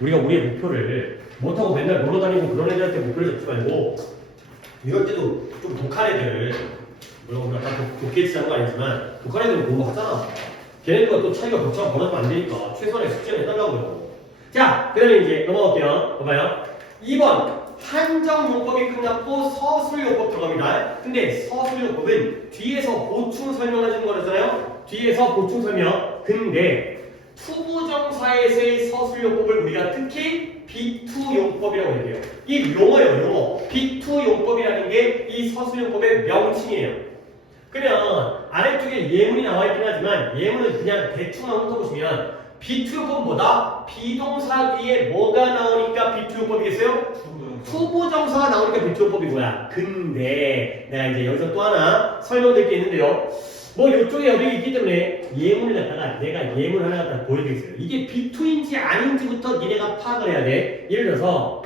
우리가 우리의 목표를 못하고 맨날 놀러 다니고 그런 애들한테 목표를 잡지 말고 이럴 때도 좀 독한 애들 물론 우리가 다 좋게 지자는 거 아니지만 독한 애들은 공부하잖아. 걔네들과 또 차이가 격차가 벌어지면 안 되니까 최선의 숙제를 해달라고요. 자, 그 다음에 이제 넘어갈게요. 봐봐요. 2번 한정용법이 끝났고 서술용법 들어갑니다. 근데 서술용법은 뒤에서 보충 설명해주는 거잖아요. 뒤에서 보충 설명. 근데 투부정사에서의 서술용법을 우리가 특히 B2용법이라고 얘기해요. 이 용어예요, 용어. B2용법이라는 게 이 서술용법의 명칭이에요. 그러면 아래쪽에 예문이 나와 있긴 하지만 예문은 그냥 대충만 훑어보시면 B2용법은 뭐다? 비동사 뒤에 뭐가 나오니까 B2용법이겠어요? 투부정사가 나오니까 B2용법인 거야. 근데 내가 이제 여기서 또 하나 설명드릴 게 있는데요. 뭐 이쪽에 여기 있기 때문에 예문을 갖다가 내가 예문 하나 갖다 보여드리겠어요. 이게 B2인지 아닌지부터 니네가 파악을 해야 돼. 예를 들어서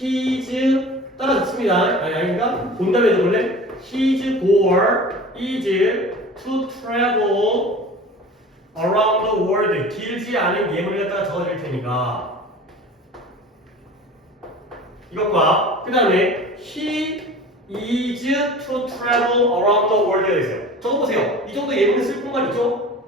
his 따라잡습니다. 아닌가? 본다음에 해볼래? His goal is to travel around the world. 길지 않은 예문을 갖다가 적어줄 테니까 이것과 그 다음에 he is to travel around the world가 있어요. 적어보세요. 이 정도 예문을 쓸 공간 있죠?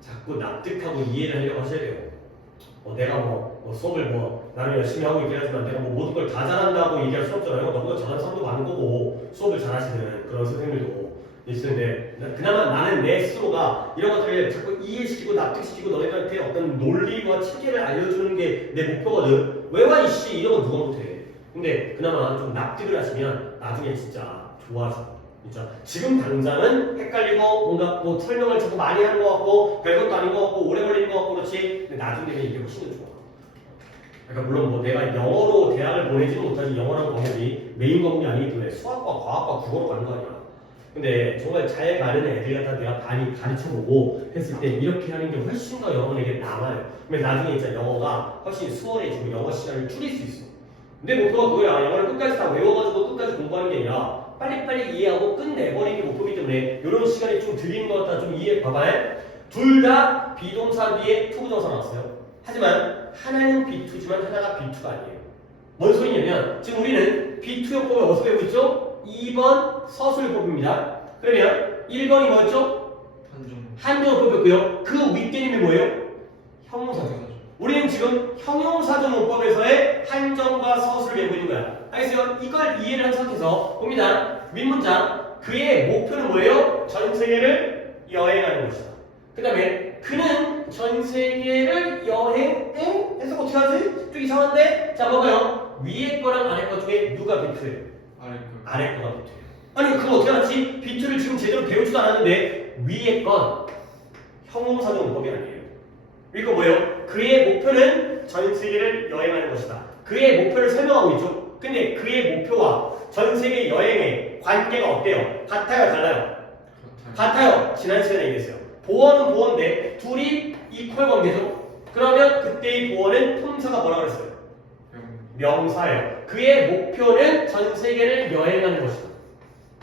자꾸 납득하고 이해를 하려고 하셔야 돼요. 내가 수업을 나는 열심히 하고 있긴 하지만 내가 모든 걸 다 잘한다고 얘기할 수 없잖아요. 너보다 잘하는 사람도 많은 거고 수업을 잘하시는 그런 선생님들도 있는데 그나마 나는 내 스스로가 이런 것들을 자꾸 이해시키고 납득시키고 너희들한테 어떤 논리와 체계를 알려주는 게 내 목표거든. 외화 이씨 이런 거 누가 못해. 근데 그나마 좀 납득을 하시면 나중에 진짜 좋아져. 진짜 지금 당장은 헷갈리고 뭔가 설명을 자꾸 많이 하는 것 같고 별것도 아닌 것 같고 오래 걸리는 것 같고 그렇지. 근데 나중에 되면 이게 훨씬 더 좋아. 그러니까 물론 내가 영어로 대학을 보내지는 못하지 영어라는 과목이 메인 과목이 아니기 때문에 수학과 과학과 국어로 가는 거 아니야. 근데 정말 잘 가는 애들 갖다 내가 많이 가르쳐보고 했을 때 이렇게 하는 게 훨씬 더 여러분에게 남아요. 그러면 나중에 진짜 영어가 훨씬 수월해지고 영어 시간을 줄일 수 있어. 내 목표가 그거야. 영어를 끝까지 다 외워가지고 끝까지 공부하는 게 아니라 빨리빨리 이해하고 끝내버리는 게 목표이기 때문에 이런 시간이 좀 들리는 것 같다. 좀 이해 봐봐요. 둘 다 비동사 뒤에 투부정사 나왔어요. 하지만 하나는 B2지만 하나가 B2가 아니에요. 뭔 소리냐면 지금 우리는 B2용법을 어디서 배우고 있죠? 2번 서술용법입니다. 그러면 1번이 뭐였죠? 한정용법 배웠고요. 그 윗개념이 뭐예요? 형용사죠. 우리는 지금 형용사정용법에서의 한정과 서술을 배우고 있는 거야. 알겠어요? 이걸 이해를 한 상태에서 봅니다. 윗문장 그의 목표는 뭐예요? 전 세계를 여행하는 것이다. 그 다음에 그는 전 세계를 여행해? 해석 어떻게 하지? 좀 이상한데? 자 봐봐요. 위에 거랑 아래 거 중에 누가 비트예요? 아래 거가 비트예요. 아니 그거 어떻게 알았지? 비트를 지금 제대로 배우지도 않았는데 위에 건 형용사정용법이 아니에요. 이거 뭐예요? 그의 목표는 전 세계를 여행하는 것이다. 그의 목표를 설명하고 있죠. 근데 그의 목표와 전 세계 여행의 관계가 어때요? 같아요? 달라요? 같아요. 지난 시간에 얘기했어요. 보어는 보어인데 둘이 이퀄 관계죠. 그러면 그때의 보어는 통사가 뭐라 그랬어요? 명사예요. 그의 목표는 전 세계를 여행하는 것이다.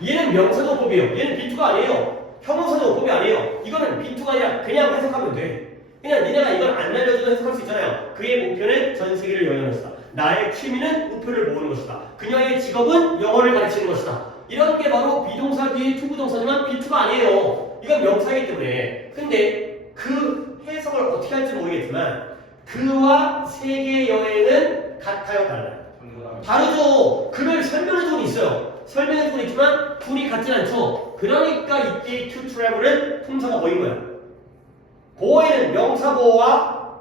얘는 명사정법이에요. 얘는 B2가 아니에요. 형용사정법이 아니에요. 이거는 B2가 아니라 그냥 해석하면 돼. 그냥 니네가 이걸 안 알려줘도 해석할 수 있잖아요. 그의 목표는 전 세계를 여행하는 것이다. 나의 취미는 우표를 모으는 것이다. 그녀의 직업은 영어를 가르치는 것이다. 이런 게 바로 비동사 뒤에 투부정사지만 B2가 아니에요. 이건 명사이기 때문에. 근데 그 해석을 어떻게 할지 모르겠지만 그와 세계 여행은 같아요, 달라요? 다르죠. 그걸 설명해주고 있어요. 설명해주고 있지만 둘이 같진 않죠. 그러니까 이때 to travel은 품사가 뭐인 거야? 보어에는 명사보어와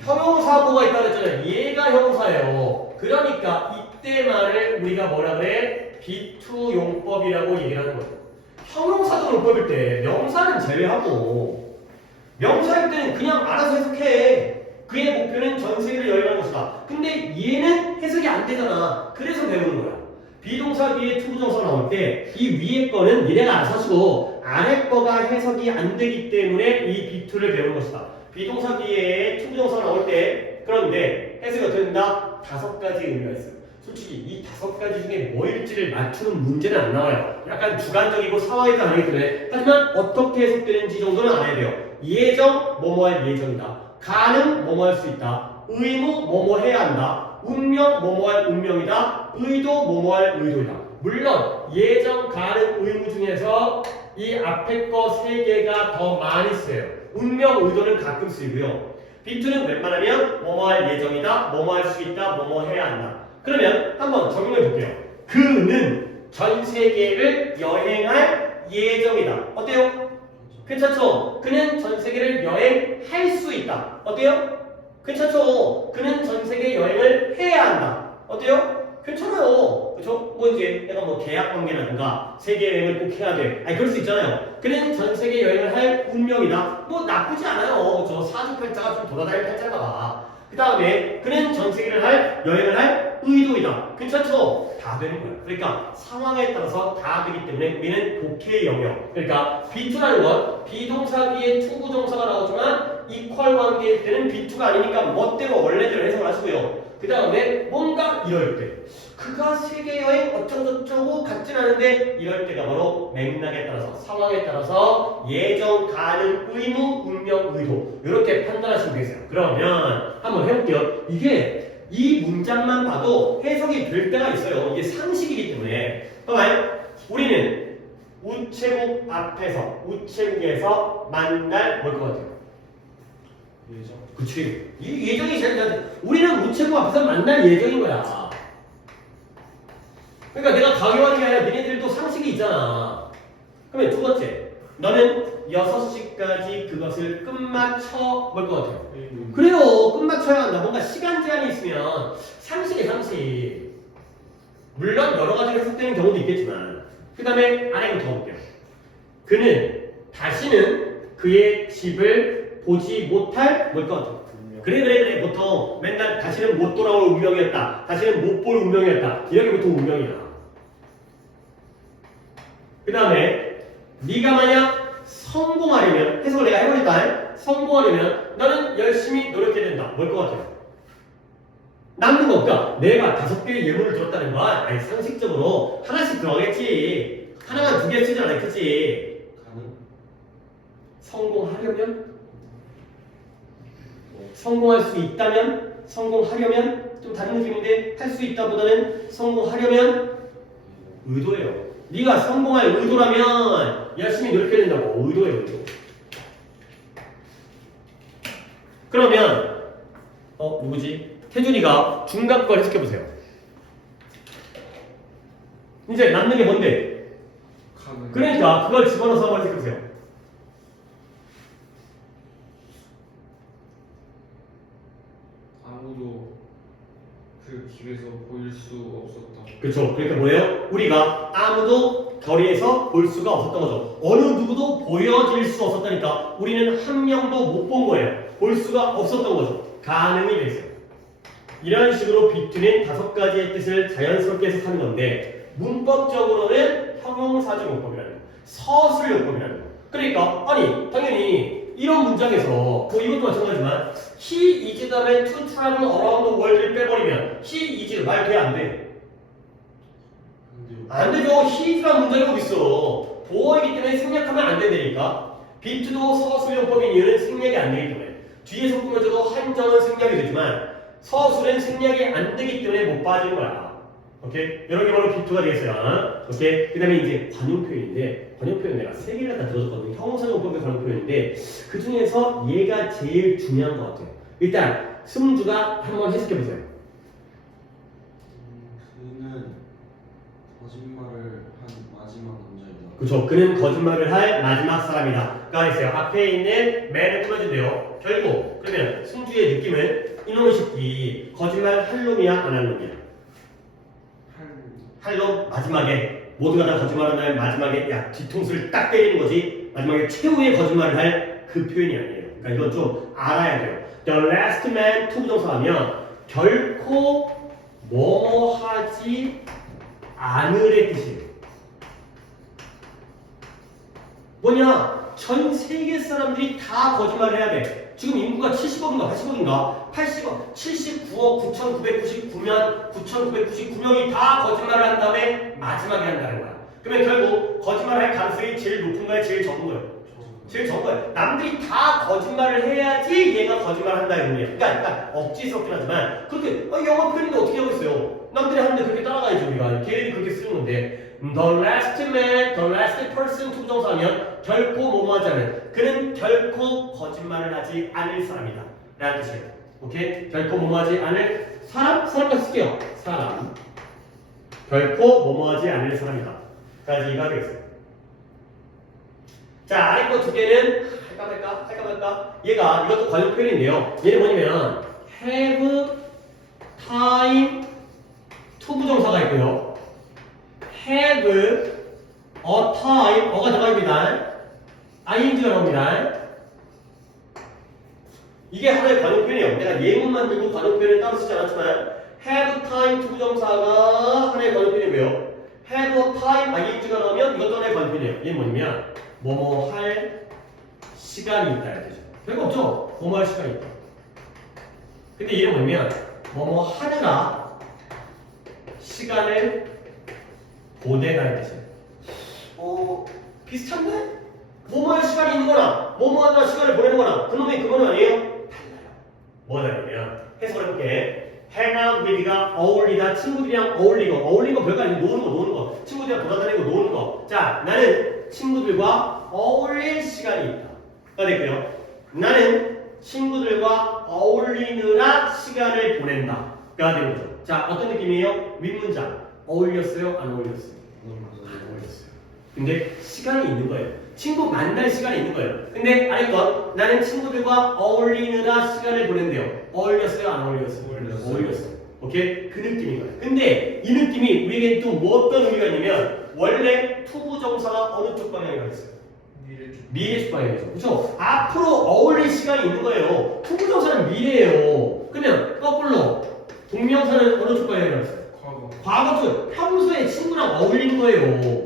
형용사보어가 있다고 했잖아요. 얘가 형사예요. 그러니까 이때만을 우리가 뭐라 그래? B2용법이라고 얘기를 하는 거예요. 형용사도 용법일 때 명사는 제외하고 명사일 때는 그냥 알아서 해석해. 그의 목표는 전 세계를 여행하는 것이다. 근데 얘는 해석이 안 되잖아. 그래서 배우는 거야. 비동사 뒤에 투부정사 나올 때 이 위에 거는 니네가 알아서 하시고 아래 거가 해석이 안 되기 때문에 이 B2를 배우는 것이다. 비동사 뒤에 투부정사 나올 때 그런데 해석이 어떻게 된다? 5가지 의미가 있어요. 솔직히 이 5가지 중에 뭐일지를 맞추는 문제는 안 나와요. 약간 주관적이고 상황에 따라 다르기 때문에. 하지만 어떻게 해석되는지 정도는 알아야 돼요. 예정, 뭐뭐할 예정이다. 가능, 뭐뭐할 수 있다. 의무, 뭐뭐 해야 한다. 운명, 뭐뭐할 운명이다. 의도, 뭐뭐할 의도이다. 물론 예정, 가능, 의무 중에서 이 앞에 거 3개가 더 많이 쓰여요. 운명, 의도는 가끔 쓰이고요. B2는 웬만하면 뭐뭐할 예정이다. 뭐뭐할 수 있다. 뭐뭐 해야 한다. 그러면 한번 적용해 볼게요. 그는 전 세계를 여행할 예정이다. 어때요? 괜찮죠? 그는 전 세계를 여행할 수 있다. 어때요? 괜찮죠? 그는 전 세계 여행을 해야 한다. 어때요? 괜찮아요. 그렇죠? 뭐 이제 내가 뭐 계약 관계라든가 세계 여행을 꼭 해야 돼. 아니 그럴 수 있잖아요. 그는 전 세계 여행을 할 운명이다. 뭐 나쁘지 않아요. 저 사주팔자가 좀 돌아다닐 팔자가 봐. 그 다음에 그는 전 세계를 여행을 할 의도이다. 괜찮죠? 다 되는 거야. 그러니까 상황에 따라서 다 되기 때문에 우리는 독해의 영역. 그러니까 B2라는 건 비동사 뒤에 투부정사가 나오지만 이퀄 관계일 때는 B2가 아니니까 멋대로 원래대로 해석을 하시고요. 그 다음에 뭔가 이럴 때 그가 세계여행 어쩌고저쩌고 같진 않은데 이럴 때가 바로 맥락에 따라서 상황에 따라서 예정, 가능, 의무, 운명, 의도 이렇게 판단하시면 되겠어요. 그러면 한번 해볼게요. 이게 이 문장만 봐도 해석이 될 때가 있어요. 이게 상식이기 때문에. 봐봐요. 우리는 우체국 앞에서 우체국에서 만날 뭘 것 같아요? 예정. 그치. 이 예정이 제일 잘 우리는 우체국 앞에서 만날 예정인 거야. 그러니까 내가 강요하는 게 아니라 니네들도 상식이 있잖아. 그러면 두 번째. 너는 6시까지 그것을 끝마쳐 뭘 것 같아요? 그래요. 끝마쳐야 한다. 뭔가 시간 제한이 있으면 상식이 상식. 물론 여러 가지로 해석되는 경우도 있겠지만 그 다음에 아래부터 볼게요. 그는 다시는 그의 집을 보지 못할 뭘 것 같아요? 그래 보통 맨날 다시는 못 돌아올 운명이었다. 다시는 못 볼 운명이었다. 이렇게 보통 운명이야. 그 다음에 네가 만약 성공하려면 해석을 내가 해버릴까? 성공하려면 너는 열심히 노력해야 된다. 뭘 것 같아요? 남는 거 없다. 내가 5개의 예문을 들었다는 거야. 아니 상식적으로 하나씩 들어가겠지. 하나만 2개 쓰지 않겠지. 가능? 성공하려면? 성공할 수 있다면? 성공하려면? 좀 다른 느낌인데 할 수 있다보다는 성공하려면 의도예요. 네가 성공할 의도라면 열심히 노력해야 된다고. 의도예요. 의도. 그러면 누구지? 태준이가 중간 걸 해석해보세요. 이제 남는 게 뭔데? 가능. 그러니까 그걸 집어넣어서 한번 해석해보세요. 아무도 그 길에서 보일 수 없었다. 그렇죠. 그러니까 뭐예요? 우리가 아무도 거리에서 볼 수가 없었던 거죠. 어느 누구도 보여질 수 없었다니까 우리는 한 명도 못 본 거예요. 볼 수가 없었던 거죠. 가능이 됐어요. 이런 식으로 B2는 5가지의 뜻을 자연스럽게 해석하는 건데 문법적으로는 형용사적용법이라는 거, 서술용법이라는 거. 그러니까 아니 당연히 이런 문장에서 뭐 이것도 마찬가지지만 he is 다음에 to travel around the world를 빼버리면 he is 말 돼 안 돼? 안 되죠. he is라는 문장이 어디 있어? 보어이기 때문에 생략하면 안 된다니까. B2도 서술용법인 이유는 생략이 안 되기 때문에 뒤에서 꾸며져도 한정은 생략이 되지만 서술은 생략이 안 되기 때문에 못 빠지는 거야. 오케이? 이런 게 바로 B2가 되겠어요. 오케이? 그 다음에 이제 관용 표현인데 관용 표현 내가 3개를 다 들어줬거든요. 형용사용법의 관용 표현인데 그 중에서 얘가 제일 중요한 것 같아요. 일단 승주가 한번 해석해보세요. 그는 거짓말을 한 마지막 남자이다. 그쵸. 그는 거짓말을 할 마지막 사람이다. 가 있어요. 앞에 있는 맨을 꾸며준대요. 결국 그러면 승주의 느낌은 이놈의 새끼 거짓말 할 놈이야 안 할 놈이야? 할 놈. 마지막에 모두가 다 거짓말하는 날 마지막에 야 뒤통수를 딱 때리는 거지. 마지막에 최후의 거짓말을 할 그 표현이 아니에요. 그러니까 이건 좀 알아야 돼요. The last man 투부정사 하면 결코 뭐 하지 않으의 뜻이에요. 뭐냐? 전 세계 사람들이 다 거짓말을 해야 돼. 지금 인구가 70억인가 80억인가 80억 79억 9,999명 9,999명이 다 거짓말을 한 다음에 마지막에 한다는 거야. 그러면 결국 거짓말을 할 가능성이 제일 높은 거야, 제일 적은 거야? 제일 적은 거야. 남들이 다 거짓말을 해야지 얘가 거짓말을 한다는 의미야. 그러니까 억지스럽긴 하지만 그렇게 영어 표현인데 어떻게 하고 있어요? 남들이 하는데 그렇게 따라가야죠 우리가. 걔네들이 그렇게 쓰는 건데 the last man, the last person 투부정사하면 결코 뭐뭐하지 않은 그는 결코 거짓말을 하지 않을 사람이다 라는 뜻이에요. 오케이? 결코 뭐뭐하지 않을 사람까지 쓸게요. 사람 결코 뭐뭐하지 않을 사람이다 까지 이거 하겠어요. 자 아래 거 두 개는 할까 말까 얘가 이것도 관용 표현인데요. 얘는 뭐냐면 have time 투부정사가 있고요. have a time 어가 들어갑니다. ing가 나옵니다. 이게 하나의 관용 표현이에요. 내가 예문만 들고 관용 표현을 따로 쓰지 않았지만 have time 투부정사가 하나의 관용 표현이고요. have a time ing가 나오면 이것도 하나의 관용 표현이에요. 얘는 뭐냐면 뭐뭐 할 시간이 있다 이렇게. 별거 없죠? 뭐뭐 할 시간이 있다. 근데 얘는 뭐냐면 뭐뭐 하느라 시간을 보내라는 뜻이에요. 비슷한데? 뭐뭐 할 시간이 있는 거나 뭐뭐 하느라 시간을 보내는 거나 그놈의 그거는 아니에요? 달라요. 뭐냐면 해석을 해볼게. hang out with가 어울리다 친구들이랑 어울리는 거 별거 아니고 노는 거 친구들이랑 돌아다니고 노는 거. 자 나는 친구들과 어울릴 시간이 있다 가 되고요. 나는 친구들과 어울리느라 시간을 보낸다 가 되는 거죠. 자 어떤 느낌이에요? 윗문장 어울렸어요? 안 어울렸어요? 안 어울렸어요. 근데 시간이 있는 거예요. 친구 만날 시간이 있는 거예요. 근데 아래 것 나는 친구들과 어울리느라 시간을 보낸대요. 어울렸어요? 안 어울렸어요? 어울렸어요. 오케이? 그 느낌인 거예요. 근데 이 느낌이 우리에겐 또 뭐 어떤 의미가 있냐면 원래 투부정사가 어느 쪽 방향이라고 했어요? 미래 쪽 방향이죠. 그렇죠? 앞으로 어울릴 시간이 있는 거예요. 투부정사는 미래예요. 그러면 거꾸로 동명사는 어느 쪽 방향이라고 했어요? 과거 쪽 평소에 친구랑 어울리는 거예요.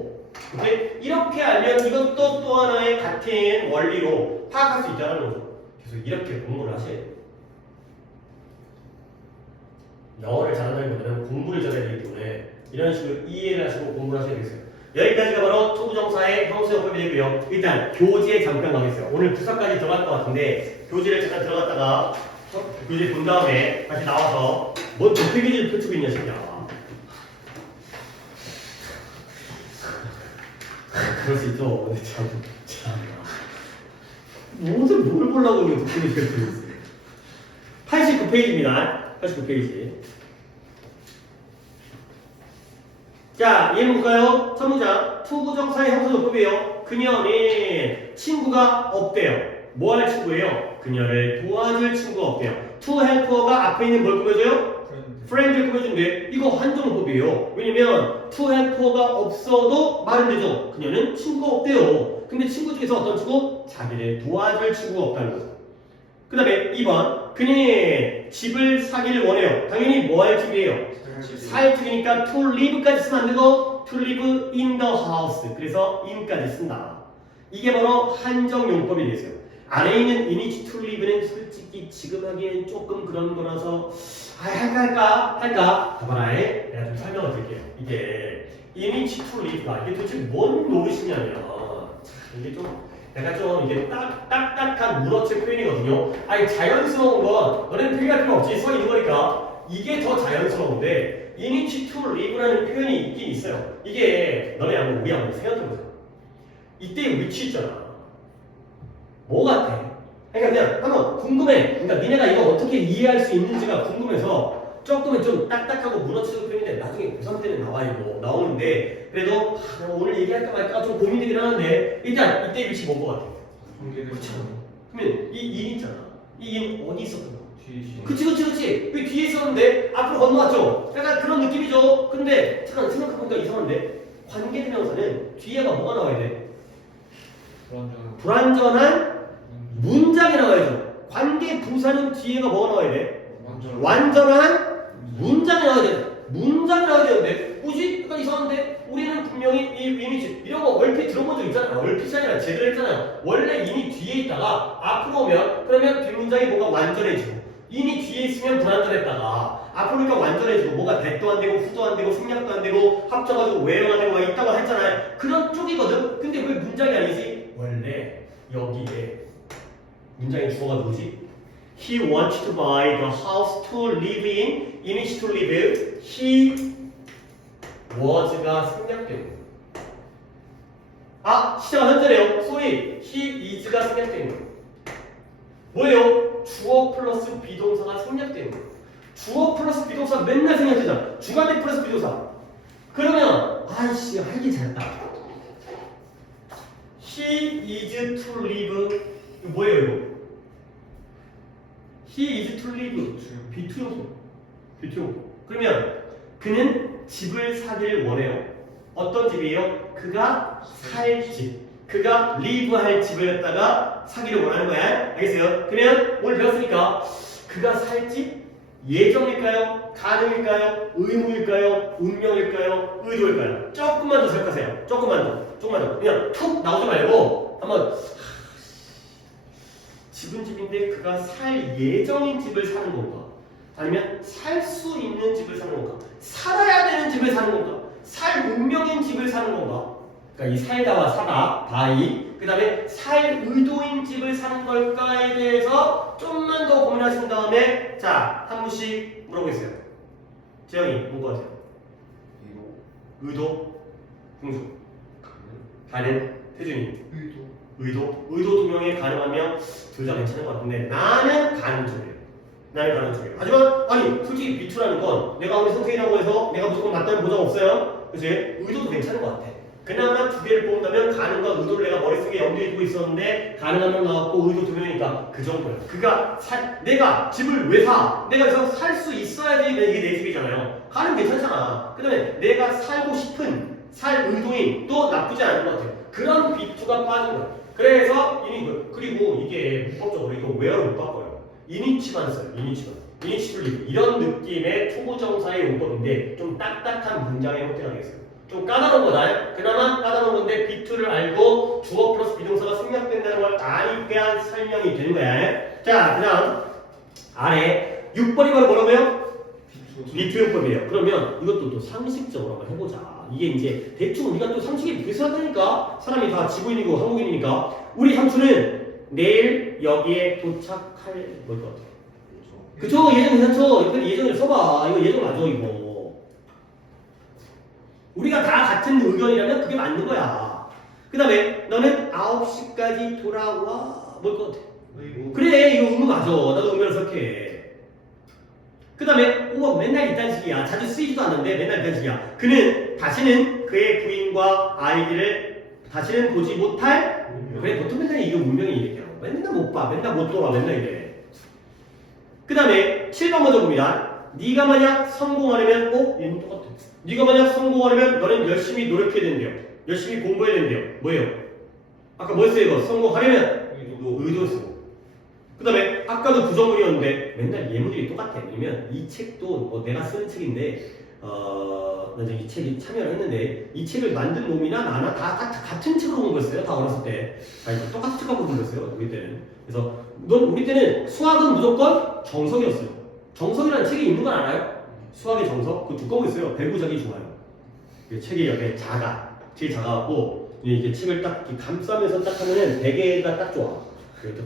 오케이? 이렇게 알면 이것도 또 하나의 같은 원리로 파악할 수 있다는 거죠. 계속 이렇게 공부를 하셔야 돼요. 영어를 잘한다기보다는 공부를 잘해야 되기 때문에 이런 식으로 이해를 하시고 공부를 하셔야 되겠어요. 여기까지가 바로 투부정사의 형수용법이 되고요. 일단 교재에 잠깐 가겠어요. 오늘 부사까지 들어갈 것 같은데 교재를 잠깐 들어갔다가 교재 본 다음에 다시 나와서 뭔 도피기를 펼치고 있냐 싶냐. 그럴 수 있죠. 근데 참. 무슨 뭘 보려고 이거 도피기를 펼치고 있어요. 89페이지입니다. 89페이지. 자, 이해 볼까요? 첫 문장. 투부정사의 형사조법이에요. 그녀는 친구가 없대요. 뭐 할 친구예요? 그녀를 도와줄 친구가 없대요. to helper가 앞에 있는 뭘 꾸며줘요? friend를 꾸며준대. 이거 한정법이에요. 왜냐면 to helper가 없어도 말은 되죠. 그녀는 친구가 없대요. 근데 친구 중에서 어떤 친구? 자기를 도와줄 친구가 없다는 거죠. 그 다음에 2번. 그녀는 집을 사기를 원해요. 당연히 뭐 할 집이에요? 살 집이니까 to live까지 쓰면 안 되고 to live in the house. 그래서 in까지 쓴다. 이게 바로 한정용법이 되세요. 안에 있는 in it to live는 솔직히 지금 하기엔 조금 그런 거라서 할까? 봐봐라. 내가 좀 설명을 드릴게요. 이게 in it to live가 이게 도대체 뭔 노릇이냐면 이게 좀 약간 좀 이게 딱딱한 문어체 표현이거든요. 아니 자연스러운 건 너네는 표현할 필요 없지. 서 있는 거니까 이게 더 자연스러운데 in it to live라는 표현이 있긴 있어요. 이게 너네 한번 우리 한번 생각해보세요. 이때의 위치 있잖아. 뭐 같아? 그러니까 그냥 한번 궁금해. 그러니까 니네가 이거 어떻게 이해할 수 있는지가 궁금해서 조금은 좀 딱딱하고 무너지는 표현인데 나중에 고3 때는 나오는데 그래도 오늘 얘기할까 말까 좀 고민되긴 하는데 일단 이때 위치 뭔 거 같아? 그렇죠. 그러면 이 인 있잖아. 이 인 어디 있었던 거? 그치. 왜 뒤에 있었는데 앞으로 건너왔죠? 약간 그런 느낌이죠. 근데 잠깐 생각해보니까 이상한데 관계대명사는 뒤에가 뭐가 나와야 돼? 불완전한 문장이 나와야죠. 관계 부사는 뒤에가 뭐가 나와야 돼? 완전한 문장이 나와야 돼. 문장이 나와야 되는데 뭐지? 약간 이상한데 우리는 분명히 이 이미지 이런 거 얼핏 들어본 적 있잖아요. 얼핏이 아니라 제대로 했잖아요. 원래 이미 뒤에 있다가 앞으로 오면 그러면 뒷문장이 뭔가 완전해지고 이미 뒤에 있으면 불완전했다가 앞으로 오니까 완전해지고 뭐가 대도 안 되고 후도 안 되고 생략도 안 되고 합쳐가지고 외형화 되고 막 있다고 했잖아요. 그런 쪽이거든. 근데 왜 문장이 아니지? 원래 여기에 문장의 주어가 누구지? He wants to buy the house to live in. 이미지 to live. He was가 생략되고. 아, 시제가 현재래요. sorry. He is가 생략되는 거예요. 뭐예요? 주어 플러스 비동사가 생략되는 거예요. 주어 플러스 비동사 맨날 생략되잖아. 주관대 플러스 비동사. 그러면 아이씨 알기 잘했다. He is to live. 이거 뭐예요 이거? He is to live. 비투용소. 비투용소. 그러면 그는 집을 사기를 원해요. 어떤 집이에요? 그가 살 집. 그가 live 할 집을 갖다가 사기를 원하는 거야. 알겠어요? 그러면 오늘 배웠으니까 그가 살 집 예정일까요? 가능일까요? 의무일까요? 운명일까요? 의도일까요? 조금만 더 생각하세요. 조금만 더. 그냥 툭 나오지 말고 한번 집은 집인데 그가 살 예정인 집을 사는 건가? 아니면 살 수 있는 집을 사는 건가? 살아야 되는 집을 사는 건가? 살 운명인 집을 사는 건가? 그러니까 이 살다와 사다, 바이, 그 다음에 살 의도인 집을 사는 걸까에 대해서 좀만 더 고민하신 다음에 자, 한 분씩 물어보겠어요. 재영이, 뭔거 같아요? 의도, 궁수, 가능, 태준이, 의도 두 명이 가능하면 둘 다 괜찮은 것 같은데 나는 가능 쪽이에요. 하지만 아니 솔직히 비투라는 건 내가 아무리 선택이라고 해서 내가 무조건 맞다는 보장 없어요. 그치? 의도도 괜찮은 것 같아. 그나마 두 개를 뽑는다면 가능과 의도를 내가 머릿속에 염두에 두고 있었는데 가능한 명 나왔고 의도 두 명이니까 그 정도야. 내가 집을 왜 사? 내가 여기서 살 수 있어야지 이게 내 집이잖아요. 가능 괜찮잖아. 그 다음에 내가 살고 싶은 살 의도인 또 나쁘지 않은 것 같아요. 그런 비투가 빠진 거야. 그래서 그리고 이게 문법적으로 이거 웨어를 못 바꿔요. 이니치만 써요. 이니치를 이런 느낌의 초보정사의 용법인데 좀 딱딱한 문장의 형태가 되겠어요. 좀 까다로운 거다. 그나마 까다로운 건데 비투를 알고 주어 플러스 비동사가 생략된다는 걸 아니까 설명이 되는 거야. 자, 그다음 아래 6번이 바로 뭐라고요? 비투용법이에요. 그러면 이것도 또 상식적으로 한번 해보자. 이게 이제 대충 우리가 또 상식이 비슷하다니까. 사람이 다 지구인이고 한국인이니까. 우리 삼촌은 내일 여기에 도착할 뭘 것 같아? 그쵸? 예정 괜찮죠? 옆에 예정을 써봐. 이거 예정 맞아 이거. 우리가 다 같은 의견이라면 그게 맞는 거야. 그 다음에 너는 9시까지 돌아와. 뭘 것 같아? 그래 이거 의무 맞아. 나도 의무를 생각해. 그 다음에 맨날 이딴 식이야. 자주 쓰이지도 않는데 맨날 이딴 식이야. 그는 다시는 그의 부인과 아이들을 다시는 보지 못할. 그래 보통 맨날 이게 운명이 이렇게 하고 맨날 못 봐. 맨날 못 돌아. 맨날 이래. 그 다음에 7번 먼저 봅니다. 네가 만약 성공하려면 얘는 똑같아. 네가 만약 성공하려면 너는 열심히 노력해야 된대요. 열심히 공부해야 된대요. 뭐예요? 아까 뭐였어요 이거? 성공하려면 의도 쓰고. 그 다음에 아까도 부정문이었는데 맨날 예문들이 똑같아. 왜냐면 이 책도 내가 쓴 책인데 나 이제 이 책이 참여를 했는데 이 책을 만든 놈이나 나나 다 같은 책으로 공부했어요. 다 어렸을 때. 똑같은 책하고 공부했어요. 우리 때는. 그래서 우리 때는 수학은 무조건 정석이었어요. 정석이라는 책이 있는 건 알아요? 수학의 정석? 그거 두꺼워 있어요. 배구작이 좋아요. 책이 이렇게 되게 작아갖고 이게 책을 딱 감싸면서 딱 하면은 베개가 딱 좋아. 이렇게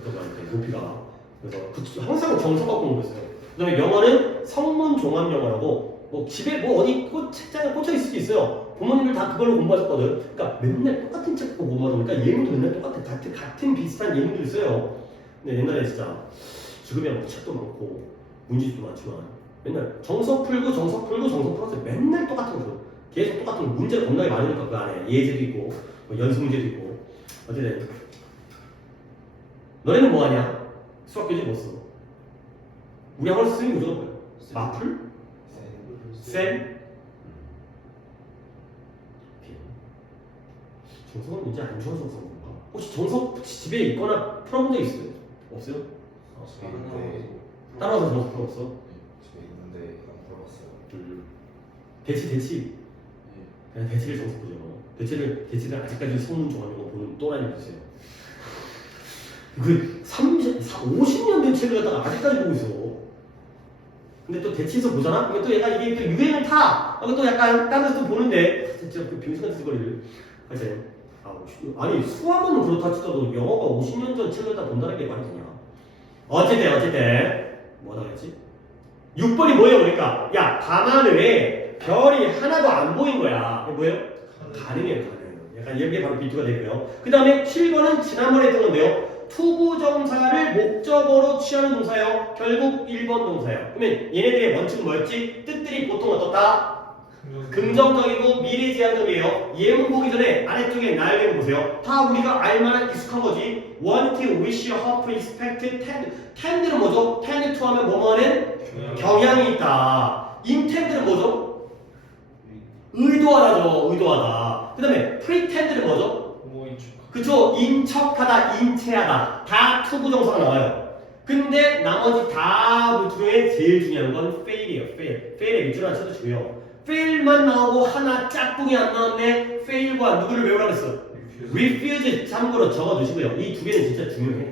높이가. 그래서 항상 정석 갖고 공부했어요. 그다음에 영어는 성문 종합 영어라고 뭐 집에 뭐 어디 책장에 꽂혀 있을 수도 있어요. 부모님들 다 그걸로 공부하셨거든. 그러니까 맨날 똑같은 책 보고 공부하다 보니까 예문도 맨날 똑같아. 같은 비슷한 예문들 있어요. 근데 옛날에 진짜 지금이야 뭐 책도 많고 문제집도 많지만 맨날 정석 풀었어요. 맨날 똑같은 거. 계속 똑같은 거. 문제가 겁나게 많으니까 그 안에 예제도 있고 뭐 연습 문제도 있고. 어쨌든 너네는 뭐 하냐? 수학 교재 뭐 써? 우리 학원 선생님 무조건 뭐야? 마플? 쌤? 정석은 문제 안 좋아서 그런 건가? 혹시 정석 집에 있거나 풀어본 적 있어요? 없어요? 따라와서 정석 풀어봤어? 집에 있는데 안 풀어봤어요. 대치 그냥 대치를 정석 보죠. 대체를 아직까지 성문 좋아하는 거 보는 또라이 보세요. 그 50년 된 책을 갖다가 아직까지 보고 있어. 근데 또 대치해서 보잖아? 그러면 또 약간 이게 또 유행을 타! 하고 또 약간 딴 데서 또 보는데 진짜 그 병신 같은 짓거리를 하지. 아니 수학은 그렇다 치더라도 영어가 50년 전 책을 다 본다는 게 말이 되냐. 어쨌든 뭐라 그랬지? 6번이 뭐예요? 그러니까 야 밤하늘에 별이 하나도 안 보인 거야. 이게 뭐예요? 가능해요. 약간 이게 바로 비투가 되고요. 그 다음에 7번은 지난번에 했던 건데요. 투부정사를 목적어로 취하는 동사예요. 결국 1번 동사예요. 그러면 얘네들의 원칙은 뭐였지? 뜻들이 보통 어떻다? 긍정적이고 미래지향적이에요. 예문 보기 전에 아래쪽에 나열된 거 보세요. 다 우리가 알만한 익숙한 거지. want, wish, hope, expect, tend는 뭐죠? tend to 하면 뭐뭐하는 경향이 있다. intend는 뭐죠? 의도하다죠. 의도하다. 그 다음에 pretend는 뭐죠? 그쵸? 인척하다, 인체하다. 다 투부정사가 나와요. 근데 나머지 다 중에 제일 중요한 건 fail이에요. fail의 밑줄 하나 쳐주시고요. fail만 나오고 하나 짝꿍이 안 나왔네. fail과 누구를 외우라고 했어? refuse 참고로 적어두시고요. 이 두 개는 진짜 중요해.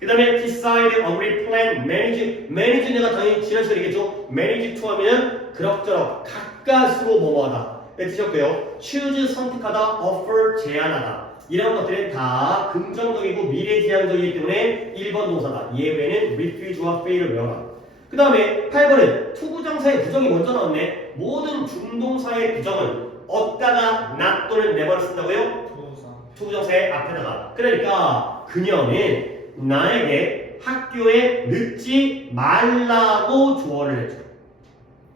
그 다음에 decide, agree, plan, manage 내가 당연히 지난 시간에 얘기했죠. manage to 하면 그럭저럭 가까스로 뭐뭐하다 뱉으셨고요. choose 선택하다, offer 제안하다. 이런 것들은 다 긍정적이고 미래지향적이기 때문에 1번 동사다. 예외는 refuse와 fail을 외워라. 그 다음에 8번은 투부정사의 부정이 먼저 나왔네. 모든 중동사의 부정은 얻다가 not 또는 never를 쓴다고요? 투부정사의 앞에다가. 그러니까 그녀는 나에게 학교에 늦지 말라고 조언을 했죠.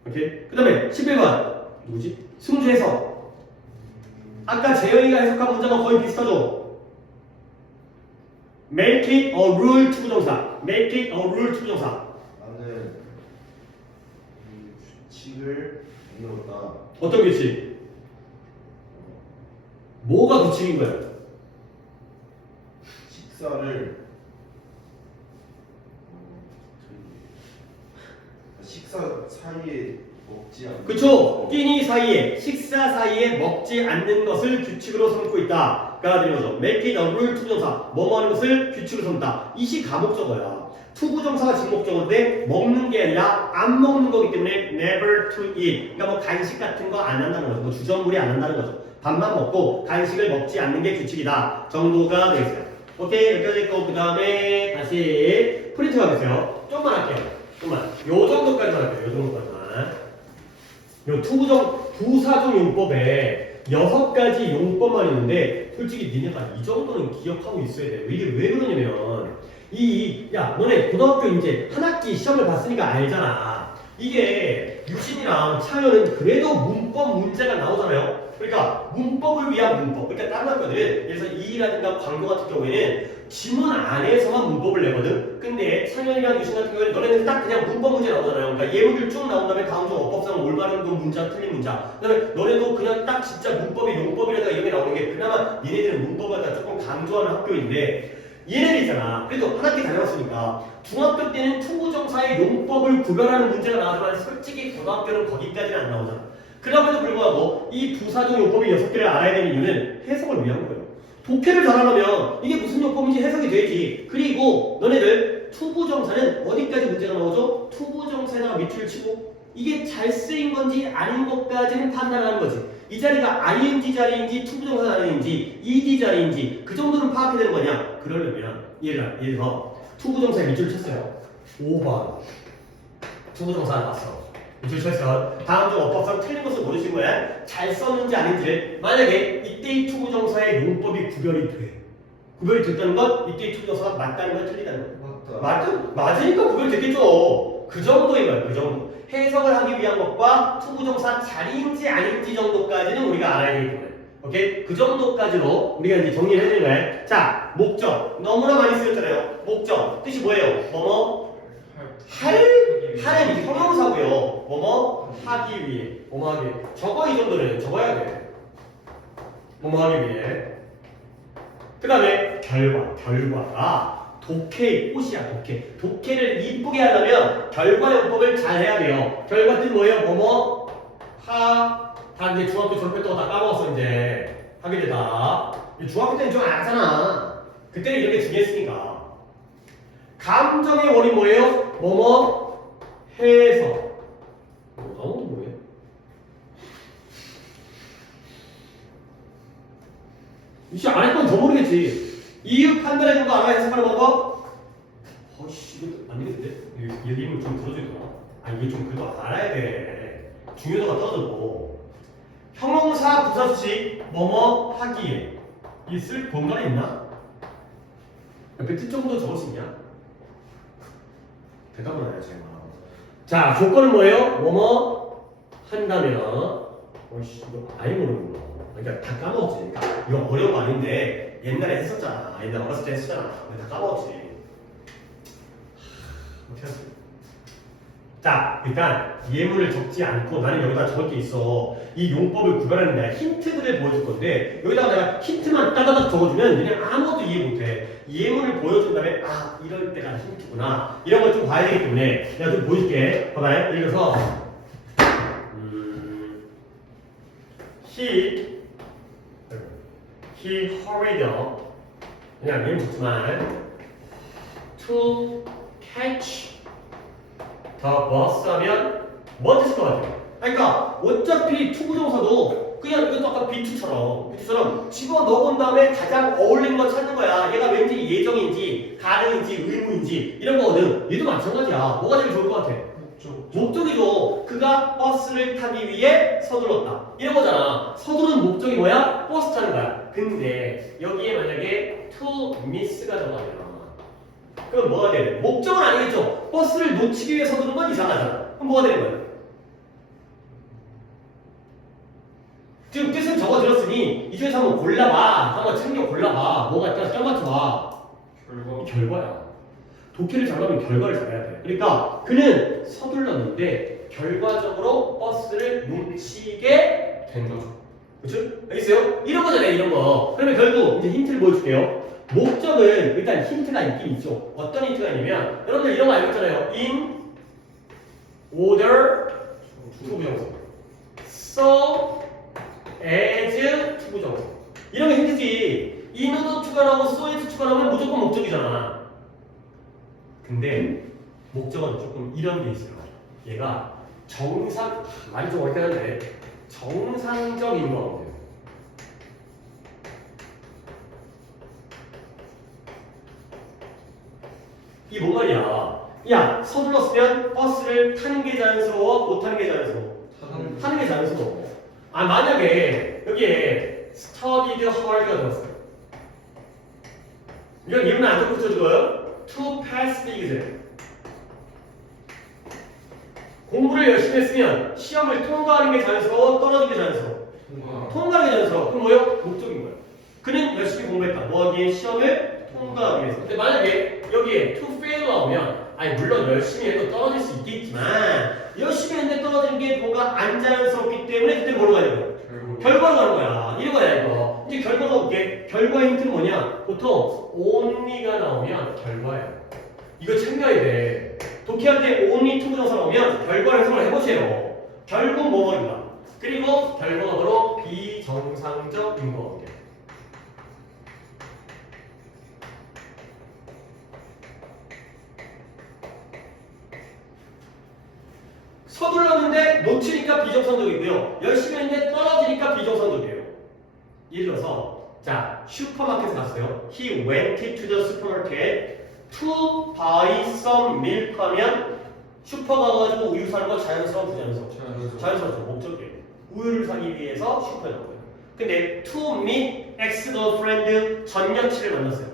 오케이? 그 다음에 11번 누구지? 승주 해석. 아까 재영이가 해석한 문장과 거의 비슷하죠? Make it a rule 투부정사. Make it a rule 투부정사. 나는 규칙을 만들었다. 어떤 규칙? 뭐가 규칙인 거야? 식사 사이에 먹지 않는. 그쵸? 끼니 사이에, 식사 사이에 먹지 않는 것을 규칙으로 삼고 있다. 가 되는 거죠. Make it a rule 투부정사. 뭐뭐 하는 것을 규칙으로 삼다. 이시 가목적어야. 투부정사가 직목적어인데 먹는 게 아니라 안 먹는 거기 때문에 never to eat. 그러니까 뭐 간식 같은 거 안 한다는 거죠. 뭐 주전부리 안 한다는 거죠. 밥만 먹고 간식을 먹지 않는 게 규칙이다. 정도가 되겠어요. 오케이, 여기까지 있고 그 다음에 다시 프린트 가겠어요. 좀만 할게요. 좀만. 요 정도까지만 할게요. 요 정도까지만. 요 부사중 용법에 6가지 용법만 있는데 솔직히 니네가 이 정도는 기억하고 있어야 돼요. 이게 왜 그러냐면 야 너네 고등학교 이제 한 학기 시험을 봤으니까 알잖아. 이게 유신이랑 창현은 그래도 문법 문제가 나오잖아요. 그러니까 문법을 위한 문법. 그러니까 다른 학교들 예를 들어서 이라든가 광고 같은 경우에는 지문 안에서만 문법을 내거든. 근데 창현이랑 유신 같은 경우에는 너네는 딱 그냥 문법 문제 나오잖아요. 그러니까 예문들 쭉 나온 다음에 다음 중 어법상 올바른 그 문자 틀린 문자. 그다음에 너네도 그냥 딱 진짜 문법이 용법이라든가 이런 게 나오는 게 그나마 얘네들은 문법을 갖다 조금 강조하는 학교인데 얘네들 있잖아. 그래도 한 학기 다녀왔으니까 중학교 때는 투부정사의 용법을 구별하는 문제가 나오지만 솔직히 고등학교는 거기까지는 안 나오잖아. 그럼에도 불구하고 이 부사중 용법이 6개를 알아야 되는 이유는 해석을 위한 거예요. 독해를 잘하려면 이게 무슨 용법인지 해석이 되지. 그리고 너네들 투부정사는 어디까지 문제가 나오죠? 투부정사에다가 밑줄 치고 이게 잘 쓰인 건지 아닌 것까지는 판단하는 거지. 이 자리가 ing 자리인지 투부정사 자리인지 ed 자리인지 그 정도는 파악해야 되는 거냐? 그러려면 예를 들어 투부정사에 밑줄 쳤어요. 5번 투부정사 나왔어. 밑줄 쳤어. 다음 중 어법상 틀린 것을 모르신 거야? 잘 썼는지 아닌지를 만약에 이때의 투부정사의 용법이 구별이 돼. 구별이 됐다는 건 이때의 투부정사가 맞다는 걸 틀리다는 거야. 맞으니까 구별이 됐겠죠. 그 정도인 거야. 그 정도. 해석을 하기 위한 것과 투부정사 자리인지 아닌지 정도까지는 우리가 알아야 되기 때문에. 오케이? 그 정도까지로 우리가 이제 정리를 해드린 거예요. 자, 목적. 너무나 많이 쓰였잖아요. 목적. 뜻이 뭐예요? 뭐뭐? 하는 형용사고요. 뭐뭐? 하기 위해. 뭐뭐 하기 위해. 저거 이 정도는 적어야 돼. 뭐뭐 하기 위해. 그 다음에 결과가 독해의 꽃이야. 독해를 이쁘게 하려면 결과 용법을 잘 해야 돼요. 결과 뜻 뭐예요? 뭐뭐 다 이제 중학교 졸업했다고 다 까먹었어 이제 하게 되다. 중학교 때는 좀 알았잖아. 그때는 이런 게 중요했으니까. 감정의 원인 뭐예요? 뭐뭐 해서. 아무도 뭐예요? 이씨 안 했던 더 모르겠지. 이유 판단해준 거 알아? 해석하는 방법? 어이씨 이거 안 되겠는데? 이 이름을 좀 들어주더라. 아 이게 좀 그래도 알아야 돼. 중요도가 떨어지고. 형용사 부사수식 뭐뭐 하기에 있을 공간이 있나? 옆에 뜻 정도 적을 수 있냐? 대답은 안 해요 제가. 자 조건은 뭐예요? 뭐뭐 한다면 어이씨 이거 아예 모르는구나. 그러니까 다 까먹었지. 그러니까 이거 어려운 거 아닌데 옛날에 했었잖아. 옛날에 어렸을 때 했었잖아. 근데 다 까먹었지. 어떻게 하지? 자 일단 예문을 적지 않고 나는 여기다 적을 게 있어. 이 용법을 구별하는 내가 힌트들을 보여줄 건데 여기다가 내가 힌트만 따다닥 적어주면 그냥 아무것도 이해 못해. 예문을 보여준 다음에 아 이럴 때가 힌트구나 이런 걸 좀 봐야 되기 때문에 내가 좀 보여줄게. 봐봐요. 예를 들어서 he hurried 그냥 예문 적지만 to catch the bus 하면 뭐 뜻일 것 같아요? 그러니까 어차피 투부정사도 그냥 이것도 아까 B2처럼 집어넣은 다음에 가장 어울리는 거 찾는 거야. 얘가 왠지 예정인지 가능인지 의무인지 이런 거거든. 얘도 마찬가지야. 뭐가 제일 좋을 것 같아? 목적이죠. 그가 버스를 타기 위해 서둘렀다. 이런 거잖아. 서두른 목적이 뭐야? 버스 타는 거야. 근데 여기에 만약에 to miss가 들어가면 그럼 뭐가 돼야 돼? 목적은 아니겠죠. 버스를 놓치기 위해 서두른 건 이상하잖아. 그럼 뭐가 되는 거야? 지금 뜻은 적어 들었으니 이 중에서 한번 골라봐. 한번 챙겨 골라봐. 뭐가 있다 짱 맞춰봐. 결과야. 독해를 잘하면 결과를 잘해야 돼. 그러니까 그는 서둘렀는데 결과적으로 버스를 놓치게 된 거죠. 그렇죠? 알겠어요? 이런 거잖아요. 이런 거. 그러면 결국 이제 힌트를 보여줄게요. 목적은 일단 힌트가 있긴 있죠. 어떤 힌트가 있냐면 여러분들 이런 거 알고 있잖아요. In order 투부정사. So as 투부정사. 이런 게 힌트지. in order to가 나오고 so as to가 나오면 무조건 목적이잖아. 근데 목적은 조금 이런 게 있어요. 얘가 말이 좀 어렵긴 한데 정상적인 거 같아요. 이게 뭔 말이야? 야 서둘렀으면 버스를 타는 게 자연스러워? 못 타는 게 자연스러워? 타는 게 자연스러워. 아 만약에 여기에 studied hard가 들었어요. 이건 이유는 안 적고 붙여줘요. to pass the exam. 공부를 열심히 했으면 시험을 통과하는 게 자연스러워? 떨어지는 게 자연스러워? 통과하는 게 자연스러워. 그럼 뭐예요? 목적인 거예요. 그는 열심히 공부했다. 뭐 하기에? 시험을 통과하기 위해서. 근데 만약에 여기에 to fail 나오면 아니 물론 열심히 해도 떨어질 수 있겠지만 열심히 했는데 떨어지는 게 뭔가 안 자연스럽기 때문에 그때 뭐로 가야 되고? 결과로 가는 거야. 이런 거야 이거. 이제 결과가 볼게. 결과 힌트는 뭐냐? 보통 only가 나오면 결과예요. 이거 챙겨야 돼. 독해할 때 only 투부정사 나오면 결과 해석을 해보세요. 결국 뭐뭐인가. 그리고 결과가 바로 비정상적인 거. 서둘렀는데 놓치니까 비정상적이고요. 열심히 했는데 떨어지니까 비정상적이에요. 예를 들어서 자 슈퍼마켓에 갔어요. He went to the supermarket to buy some milk 하면 슈퍼 가가지고 우유 사는 거 자연스러워 부자연스러워? 자연스럽죠. 목적이에요. 우유를 사기 위해서 슈퍼에 간 거예요. 근데 to meet ex-girlfriend 전 여친을 만났어요.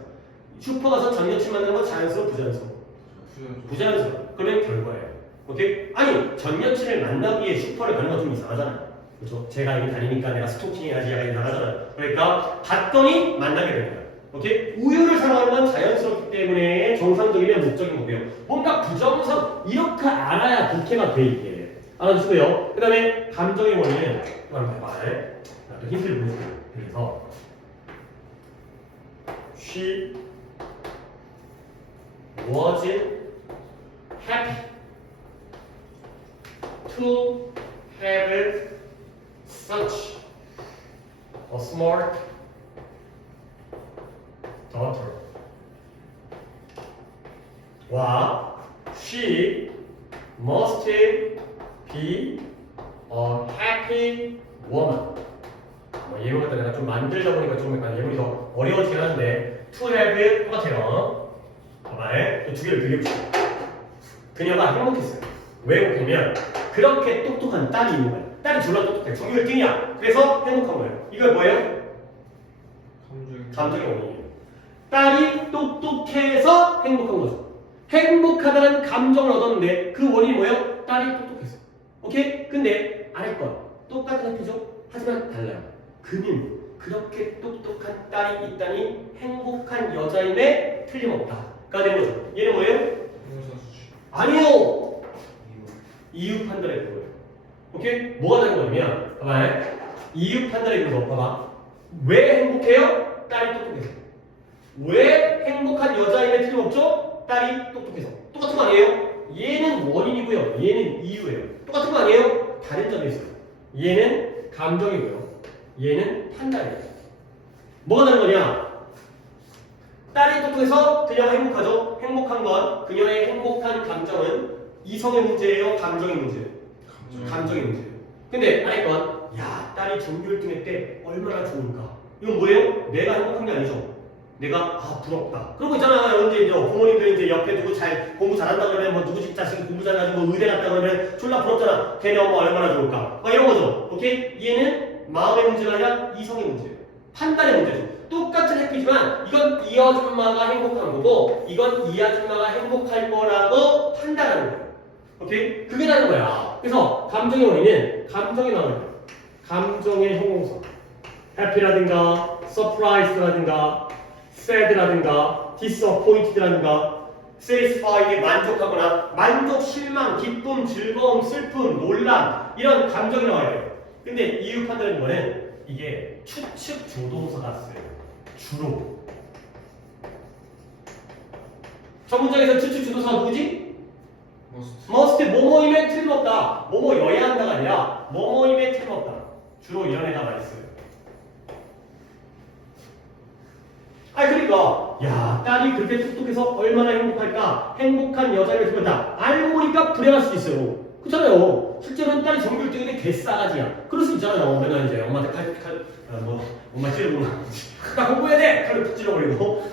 슈퍼 가서 전 여친 만나는 건 자연스러워 부자연스러워? 부자연스러워. 그러면 결과예요. 오케이? 아니 전 여친을 만나기 위해 슈퍼를 가는 건 좀 이상하잖아요. 그렇죠? 제가 여기 다니니까 내가 스토킹 해야지 약간 나가잖아요. 그러니까 갔더니 만나게 되는 거예요. 오케이? 우유를 사랑하는 건 자연스럽기 때문에 정상적이면 목적인 거고요. 뭔가 부정상 이렇게 알아야 독해가 돼 있게. 알아주시고요. 그 다음에 감정의 원리는 한번 해봐요. 또 힌트를 보여줄게요. 그래서 She was happy to have such a smart daughter. 와, she must be a happy woman. 뭐 예문 같은 내가 좀 만들다 보니까 좀 약간 예문이 더 어려워지긴 하는데 to have 똑같아요. 봐봐요. 두 개를 비교해봅시다. 그녀가 행복했어요. 왜 행복했냐면 그렇게 똑똑한 딸이 있는 거야. 딸이 졸라 똑똑해. 전교 1등이야. 그래서 행복한 거예요. 이거 뭐예요? 감정의 원인이에요. 딸이 똑똑해서 행복한 거죠. 행복하다는 감정을 얻었는데 그 원인이 뭐예요? 딸이 똑똑했어요. 오케이? 근데 아래 건 똑같은 학교죠? 하지만 달라요. 그는 그렇게 똑똑한 딸이 있다니 행복한 여자임에 틀림없다가 되는 거죠. 얘는 뭐예요? 아니요! 이유 판단의 거예요. 오케이? 뭐가 되는 거냐면 봐봐요. 이유 판단의 거죠. 봐봐. 왜 행복해요? 딸이 똑똑해서. 왜 행복한 여자임에 틀림없죠? 딸이 똑똑해서. 똑같은 거 아니에요? 얘는 원인이고요. 얘는 이유예요. 똑같은 거 아니에요? 다른 점이 있어요. 얘는 감정이고요. 얘는 판단이에요. 뭐가 다른 거냐? 딸이 똑똑해서 그녀가 행복하죠? 행복한 건 그녀의 행복한 감정은 이성의 문제예요? 감정의 문제예요? 감정의 문제예요. 근데 아래 건 야, 딸이 전교 1등 했대. 얼마나 좋을까? 이건 뭐예요? 내가 행복한 게 아니죠. 내가 부럽다. 그런 거 있잖아요. 이제 부모님들 이제 옆에 누구 잘 공부 잘한다 그러면 뭐 누구 집 자식 공부 잘해가지고 뭐 의대 갔다 그러면 졸라 부럽잖아. 걔네 엄마 얼마나 좋을까? 막 이런 거죠. 오케이? 얘는 마음의 문제가 아니라 이성의 문제예요. 판단의 문제죠. 똑같은 해피지만 이건 이 아줌마가 행복한 거고 이건 이 아줌마가 행복할 거라고 판단하는 거예요. 오케이? 그게 다른 거야. 그래서 감정의 원인은 감정이 나오는 거예요. 감정의 형용사. happy라든가 surprise라든가 sad라든가 disappointed라든가 satisfied 만족하거나 만족, 실망, 기쁨, 즐거움, 슬픔, 논란 이런 감정이 나와야 돼요. 근데 이유 판단하는 거는 이게 추측 조동사가 쓰여요. 주로. 첫 문장에서 추측 조동사가 누구지? must 뭐뭐임에 틀림없다. 뭐뭐여야 한다가 아니라 뭐뭐임에 틀림없다. 주로 이런 애가 많이 써요. 아니 그러니까 야 딸이 그렇게 똑똑해서 얼마나 행복할까? 행복한 여자를 들었다. 알고 보니까 불행할 수도 있어요. 그렇잖아요. 실제로는 딸이 전교 1등인데 개싸가지야. 그럴 수 있잖아요. 맨날 이제 엄마한테 엄마 찌르고 나 공부해야 돼! 칼로 툭 찔러버리고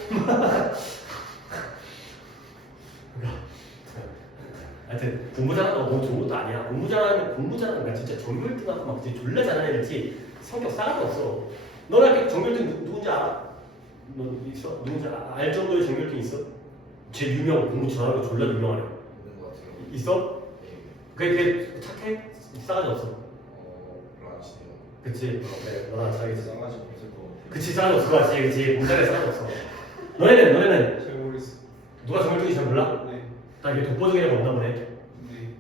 하여튼 공부 잘한다고 너무 좋은 것도 아니야. 공부 잘하는 거 진짜 전교 1등하고 막 진짜 졸라 잘하는 애들지 성격 싸가지 없어. 너네 전교 1등 누군지 알아? 너 있어? 누군지 알 정도의 전교 1등 있어? 제 유명 공부 잘하는 거 졸라 유명하네. 있는 것 같아요. 있어? 그게 착해? 싸가지 없어? 라지네요. 그치? 그래 너랑 싸가지 있어. 싸가지 없을 것 같아요. 그치 싸가지 없을 거 같지. 그치 공장에 싸가지 없어. 너네는 잘 모르겠어. 누가 전교 1등인지 잘 몰라? 네. 나 이게 독보적이라고 없나 보네. 네.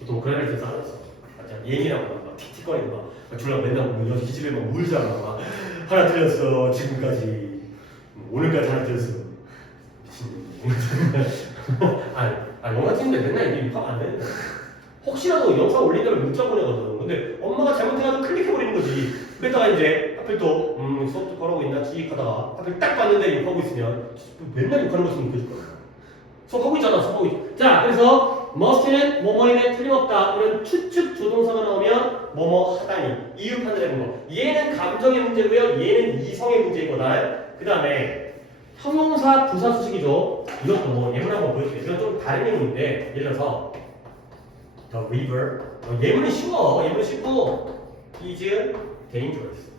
보통 그런 애들 싸가지 없어. 맞아 얘기라고 막 틱틱거리고 막 졸라 맨날 뭐 여기 기집애 막 울잖아. 막 하나 틀렸어 지금까지 오늘까지 하나 틀렸어. 아니 영화 찍는데 맨날 이게 입학 안 되는데 혹시라도 영상 올린다면 문자 보내거든. 근데 엄마가 잘못해가지고 클릭해버리는 거지. 그랬다가 이제 하필 또 수업 듣고 하고 있나 기익하다가 하필 딱 봤는데 욕하고 있으면 맨날 욕하는 것처럼 느껴질 거야. 수업하고 있잖아. 수업하고 있. 자 그래서 must는 뭐뭐임에 틀림없다. 이런 추측 조동사가 나오면 뭐뭐 하다니 이유 판단해본 거. 얘는 감정의 문제고요. 얘는 이성의 문제인 거다. 그 다음에 형용사 부사 수식이죠. 이것도 뭐 예문 한번 보여줄게요. 이건 좀 다른 예문인데 예를 들어서 the river 예문이 쉬워. 예문이 쉽고 is dangerous.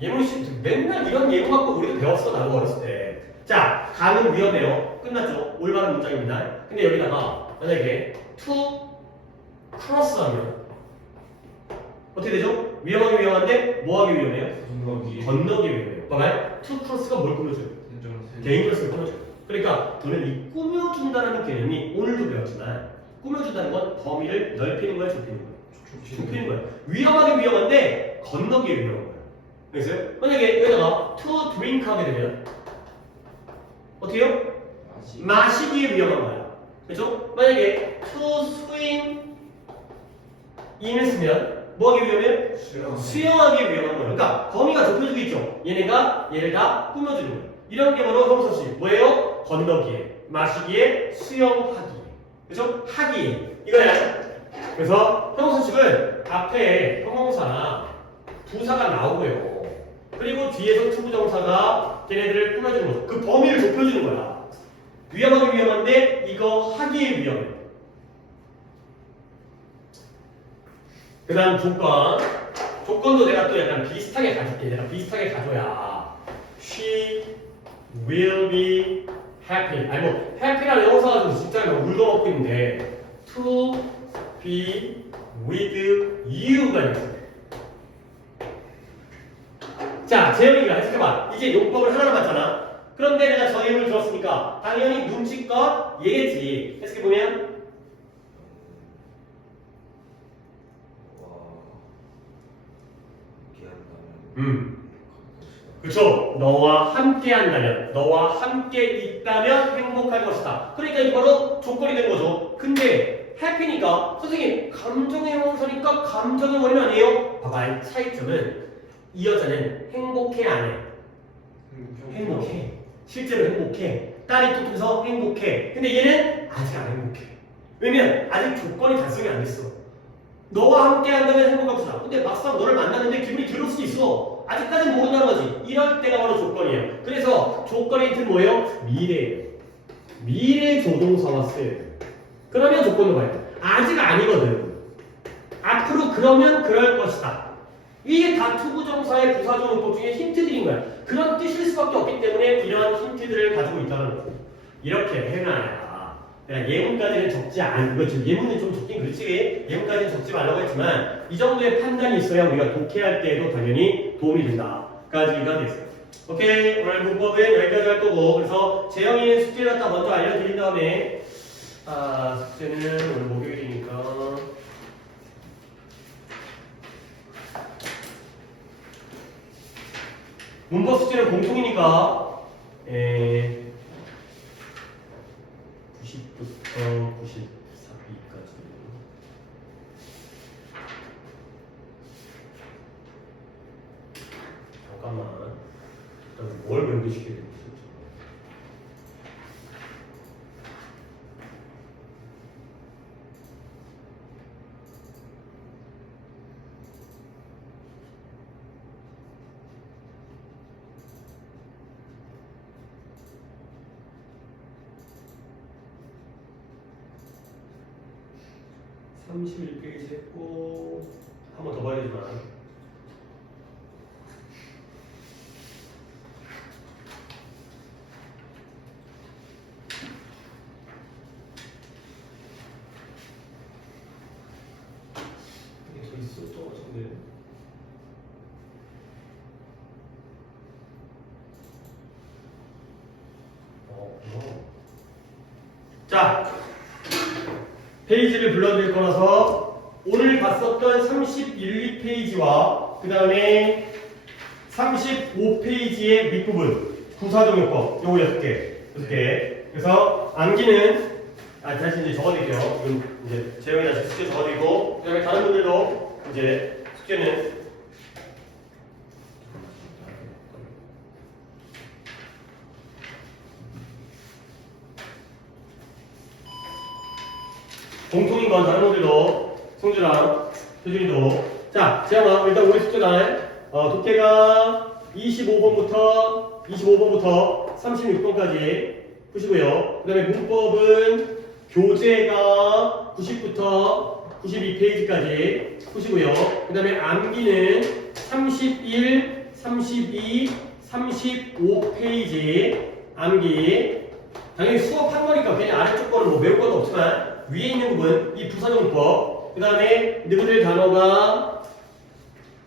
예문이 쉽 맨날 이런 예문 갖고 우리도 배웠어. 나도 어렸을 때. 자 강은 위험해요. 끝났죠. 올바른 문장입니다. 근데 여기다가 만약에 to cross 하면 어떻게 되죠? 위험하기 위험한데 뭐하기 위험해요? 건너기 위험해요. 봐봐요. to cross가 뭘 꾸며줘요? dangerous를 꾸며줘요. 그러니까 너는 이 꾸며준다는 개념이 오늘도 배웠지만 꾸며준다는 건 범위를 넓히는 거야, 좁히는 거야? 좁히는 거야. 위험하기 위험한데 건너기 위험한 거야. 그래서요? 만약에 여기다가 to drink 하게 되면 어떻게 해요? 마시기 위험한 거야. 그렇죠? 만약에 to swim in을 쓰면 뭐하기 위험해요? 수영. 수영하기 위험한 거예요. 그러니까 범위가 좁혀지고 있죠. 얘네가 얘를 다 꾸며주는 거예요. 이런 게 바로 형용사식. 뭐예요? 건너기에, 마시기에, 수영하기에. 그죠? 하기에. 이거야. 그래서 형용사식은 앞에 형용사나 부사가 나오고요. 그리고 뒤에서 투부정사가 걔네들을 꾸며주는 거죠. 그 범위를 좁혀주는 거야. 위험하기 위험한데 이거 하기에 위험해. 그 다음 조건. 조건도 내가 또 약간 비슷하게 가줄게. 내가 비슷하게 가줘야 She will be happy. 아니 뭐 happy라는 형용사가 가지고 진짜 막 울거먹고 있는데 to be with you가 있어. 자, 재영이가 해석해봐. 이제 용법을 하나 남았잖아. 그런데 내가 저 예문을 들었으니까 당연히 눈치껏 얘겠지. 해석해보면 그쵸. 너와 함께 한다면, 너와 함께 있다면 행복할 것이다. 그러니까 이게 바로 조건이 된 거죠. 근데 happy니까 선생님 감정의 형용사니까 감정의 원인 아니에요? 봐봐. 차이점은 이 여자는 행복해 안 해? 행복해. 실제로 행복해. 딸이 똑똑해서 행복해. 근데 얘는 아직 안 행복해. 왜냐면 아직 조건이 달성이 안 됐어. 너와 함께 한다면 행복할 것이다. 근데 막상 너를 만났는데 기분이 들을 수도 있어. 아직까지는 모른다는 거지. 이럴 때가 바로 조건이에요. 그래서 조건의 힌트는 뭐예요? 미래예요. 미래 조동사와 써요. 그러면 조건도 봐요. 아직 아니거든. 앞으로 그러면 그럴 것이다. 이게 다 투부정사의 부사조문법 중에 힌트들인 거야. 그런 뜻일 수밖에 없기 때문에 이런 힌트들을 가지고 있다는 거죠. 이렇게 해놔야 내가 예문까지는 적지 않고 예문은 좀 적긴 그렇지. 예문까지는 적지 말라고 했지만 이 정도의 판단이 있어야 우리가 독해할 때에도 당연히 도움이 된다까지가 됐어요. 오케이, 오늘 문법은 여기까지 할 거고, 그래서 재영이는 숙제를 갖다 먼저 알려드린 다음에 숙제는 오늘 목요일이니까 문법 숙제는 공통이니까 90부터 94비까지 잠깐만 뭘 연구시켜야 되지? (31페이지) 했고 한 번 더 봐야 되지만 이게 더 있을 것 같은데 자 페이지를 불러드릴 거라서 오늘 봤었던 31, 2페이지와 그 다음에 35페이지의 밑부분 부사적용법 요거 6개 그래서 암기는 다시 이제 적어드릴게요. 지금 이제 재영이 다시 숙제 적어드리고 그 다음에 다른 분들도 이제 숙제는 공통인 건 다른 분들도 승주랑 효준이도 자 재영아 일단 우리 숙제단 독해가 25번부터 36번까지 푸시고요. 그 다음에 문법은 교재가 90부터 92페이지까지 푸시고요. 그 다음에 암기는 31, 32, 35페이지 암기 당연히 수업한 거니까 그냥 아래쪽 거는 뭐 외울 것도 없지만 위에 있는 부분 이 부사정법 그 다음에 너희들 단어가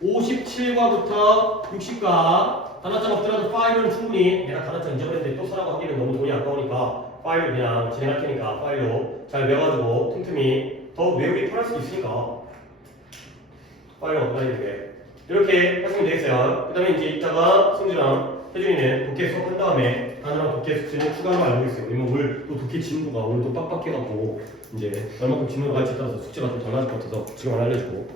57과부터 60과 단어장 없더라도 파일은 충분히 내가 단어장 잊어버렸는데 또 사라고 하기는 너무 돈이 아까우니까 파일로 그냥 진행할 테니까 파일로 잘 외워가지고 틈틈이 더 외우기 편할 수도 있으니까 파일로 얻어야 되게 이렇게 하시면 되겠어요. 그 다음에 이제 이따가 승주랑 혜준이는 독해 수업한 다음에 단어랑 독해 숙제는 추가로 알고 있어요. 왜냐면 오늘 또 독해 진도가 오늘 또 빡빡해갖고 이제 얼마큼 진도가 갈지 따라서 숙제가 좀 덜 나을 것 같아서 지금 안 알려주고